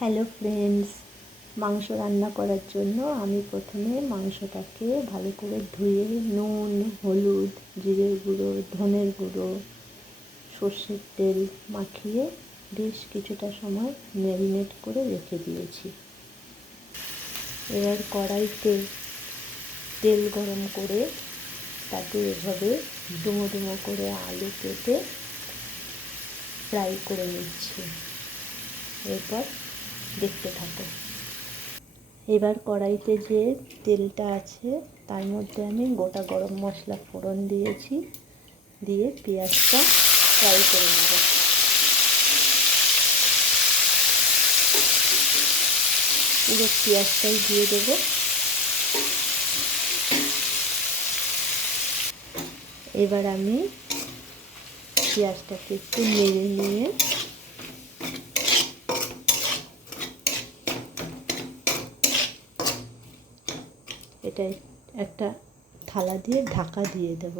Hello friends, মাংস রান্না করার জন্য আমি প্রথমে মাংসটাকে ভালো করে ধুয়ে নুন, হলুদ, জিরের গুঁড়ো, ধনের গুঁড়ো, সর্ষের তেল মাখিয়ে বেশ কিছুটা সময় ম্যারিনেট করে রেখে দিয়েছি। এবার কড়াইতে তেল গরম করে তাতে এভাবে ডুমো ডুমো করে আলু কেটে ফ্রাই করে নিচ্ছি। এরপর দেখতে থাকো। এবার কড়াইতে যে তেলটা আছে তার মধ্যে আমি গোটা গরম মশলা ফোড়ন দিয়েছি, দিয়ে পেঁয়াজটা ফ্রাই করে নেব। পুরো পেঁয়াজটাই দিয়ে দেবো। এবার আমি পেঁয়াজটাকে একটু নেড়ে নিয়ে এটা একটা থালা দিয়ে ঢাকা দিয়ে দেব,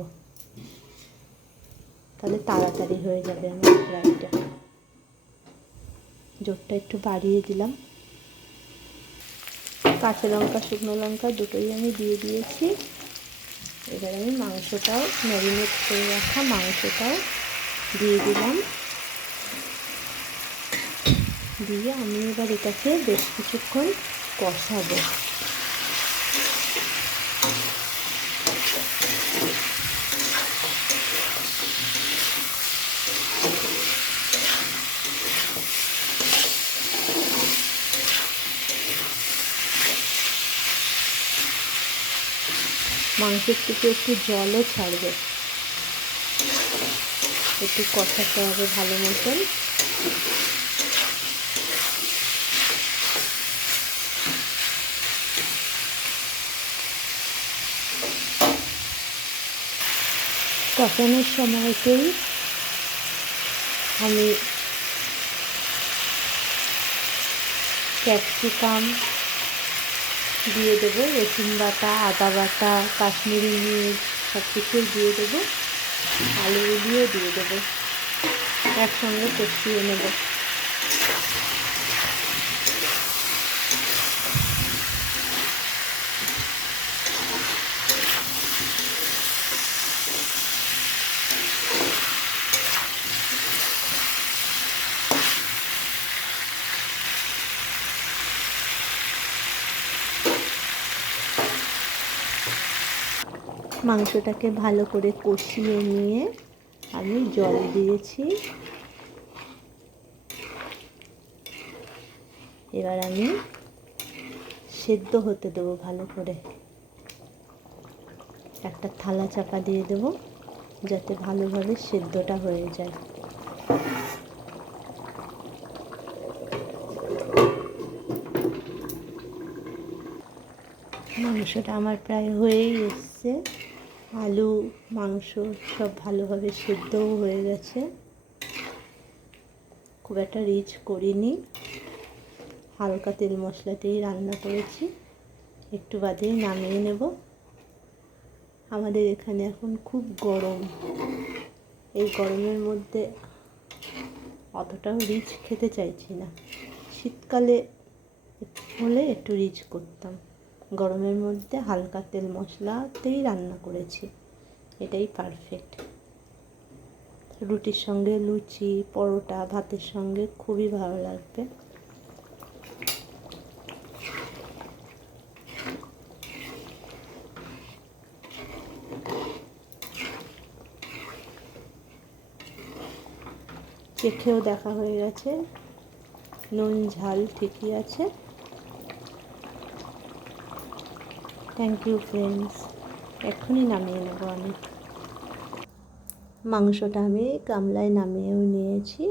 তাহলে তাড়াতাড়ি হয়ে যাবে আমার ফ্রাইটা। জোরটা একটু বাড়িয়ে দিলাম। কাঁচা লঙ্কা, শুকনো লঙ্কা দুটোই আমি দিয়ে দিয়েছি। এবার আমি মাংসটাও, ম্যারিনেট করে রাখা মাংসটাও দিয়ে দিলাম। দিয়ে আমি এবার এটাকে বেশ কিছুক্ষণ কষাবো। মাংসের থেকে একটু জলও ছাড়বে, একটু কষাতে হবে ভালো মতন। কষানোর সময়তেই আমি ক্যাপসিকাম দিয়ে দেবো, রসুন বাটা, আদা বাটা, কাশ্মীরি মির্চ সব কিছুই দিয়ে দেবো, আলুগুলিও দিয়ে দেবো, একসঙ্গে কষিয়ে নেব। মাংসটাকে ভালো করে কষিয়ে নিয়ে আমি জল দিয়েছি। এবার আমি সেদ্ধ হতে দেবো ভালো করে। একটা থালা চাপা দিয়ে দেবো যাতে ভালোভাবে সেদ্ধটা হয়ে যায়। মাংসটা আমার প্রায় হয়েই এসছে। আলু, মাংস সব ভালোভাবে সেদ্ধও হয়ে গেছে। খুব একটা রিচ করিনি, হালকা তেল মশলাতেই রান্না করেছি। একটু বাদেই নামিয়ে নেব। আমাদের এখানে এখন খুব গরম, এই গরমের মধ্যে অতটাও রিচ খেতে চাইছি না। শীতকালে হলে একটু রিচ করতাম, গরমের মধ্যে হালকা তেল মশলাতেই রান্না করেছি, এটাই পারফেক্ট। রুটির সঙ্গে, লুচি, পরোটা, ভাতের সঙ্গে খুবই ভালো লাগবে। চেখেও দেখা হয়ে গেছে, নুন ঝাল ঠিকই আছে। Thank you friends. এক্ষুনি নামিয়ে নেব আমি। মাংসটা আমি গামলায় নামিয়েও নিয়েছি,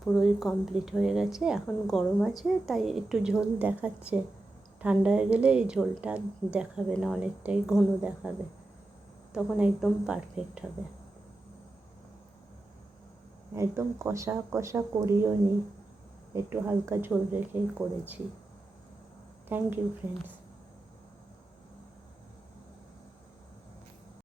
পুরোই কমপ্লিট হয়ে গেছে। এখন গরম আছে তাই একটু ঝোল দেখাচ্ছে, ঠান্ডা হয়ে গেলে এই ঝোলটা দেখাবে না, অনেকটাই ঘন দেখাবে, তখন একদম পারফেক্ট হবে। একদম কষা কষা করিও নি, একটু হালকা ঝোল রেখেই করেছি। Thank you friends.